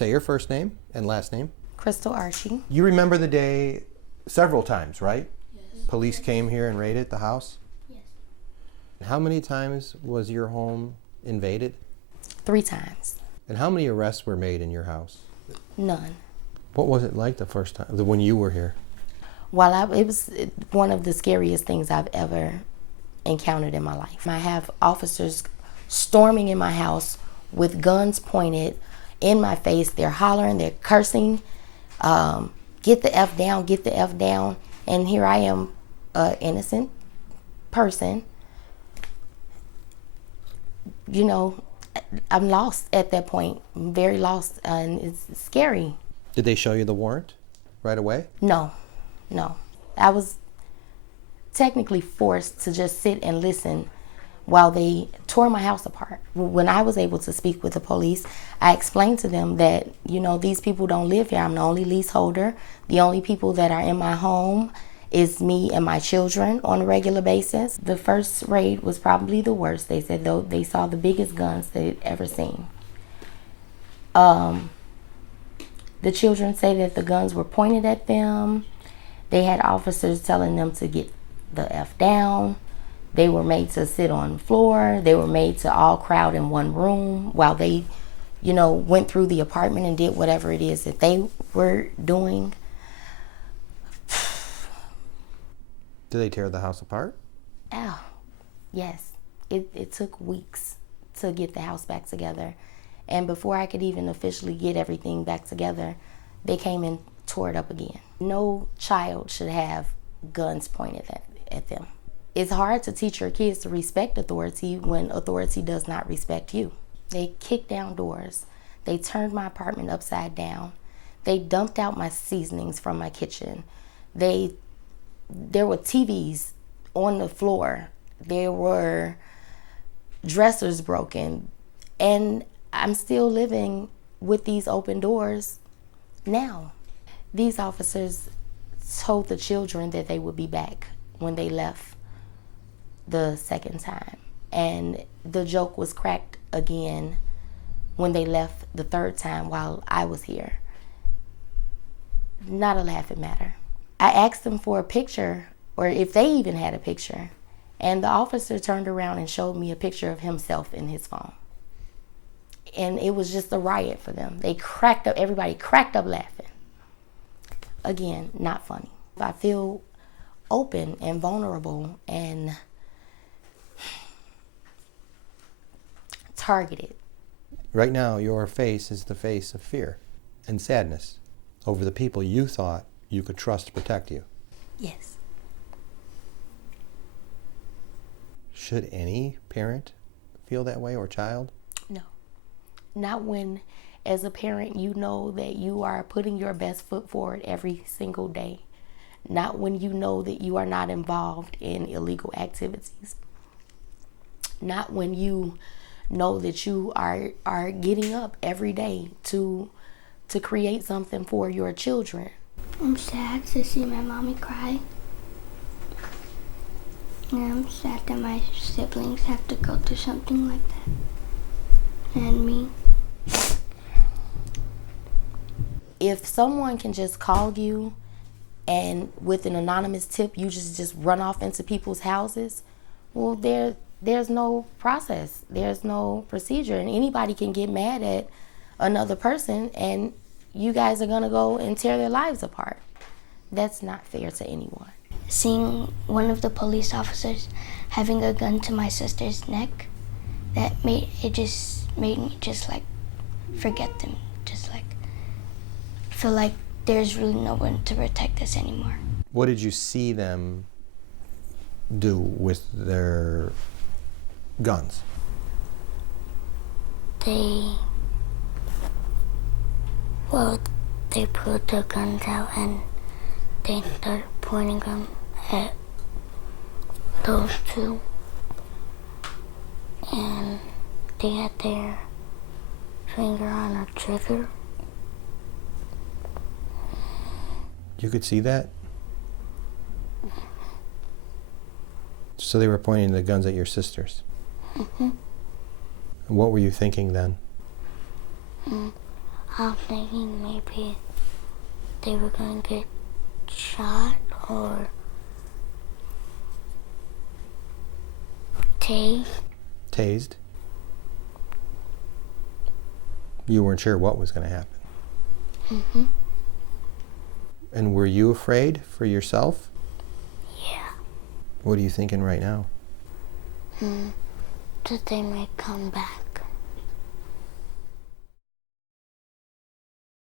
Say your first name and last name. Crystal Archie. You remember the day several times, right? Yes. Police came here and raided the house? Yes. How many times was your home invaded? 3 times. And how many arrests were made in your house? None. What was it like the first time, when you were here? It was one of the scariest things I've ever encountered in my life. I have officers storming in my house with guns pointed in my face. They're hollering, they're cursing, get the F down, get the F down. And here I am, an innocent person. You know, I'm lost at that point. I'm very lost, and it's scary. Did they show you the warrant right away? No. I was technically forced to just sit and listen while they tore my house apart. When I was able to speak with the police, I explained to them that, these people don't live here. I'm the only leaseholder. The only people that are in my home is me and my children on a regular basis. The first raid was probably the worst. They said though they saw the biggest guns they'd ever seen. The children say that the guns were pointed at them. They had officers telling them to get the F down. They were made to sit on the floor. They were made to all crowd in one room while they, went through the apartment and did whatever it is that they were doing. Did they tear the house apart? Oh, yes. It took weeks to get the house back together. And before I could even officially get everything back together, they came and tore it up again. No child should have guns pointed at them. It's hard to teach your kids to respect authority when authority does not respect you. They kicked down doors. They turned my apartment upside down. They dumped out my seasonings from my kitchen. There were TVs on the floor. There were dressers broken. And I'm still living with these open doors now. These officers told the children that they would be back when they left the second time. And the joke was cracked again when they left the third time while I was here. Not a laughing matter. I asked them for a picture, or if they even had a picture, and the officer turned around and showed me a picture of himself in his phone. And it was just a riot for them. Everybody cracked up laughing. Again, not funny. I feel open and vulnerable and targeted. Right now, your face is the face of fear and sadness over the people you thought you could trust to protect you. Yes. Should any parent feel that way, or child? No. Not when, as a parent, you know that you are putting your best foot forward every single day. Not when you know that you are not involved in illegal activities. Not when you know that you are getting up every day to create something for your children. I'm sad to see my mommy cry. And I'm sad that my siblings have to go through something like that. And me. If someone can just call you and with an anonymous tip, you just run off into people's houses, well, there's no process. There's no procedure. And anybody can get mad at another person and you guys are going to go and tear their lives apart. That's not fair to anyone. Seeing one of the police officers having a gun to my sister's neck, that made me just like forget them. Just like feel like there's really no one to protect us anymore. What did you see them do with their guns? They pulled their guns out and they started pointing them at those two. And they had their finger on a trigger. You could see that? So they were pointing the guns at your sisters? Mm-hmm. What were you thinking then? I'm thinking maybe they were going to get shot or tased. Tased? You weren't sure what was going to happen. Mm-hmm. And were you afraid for yourself? Yeah. What are you thinking right now? That they may come back.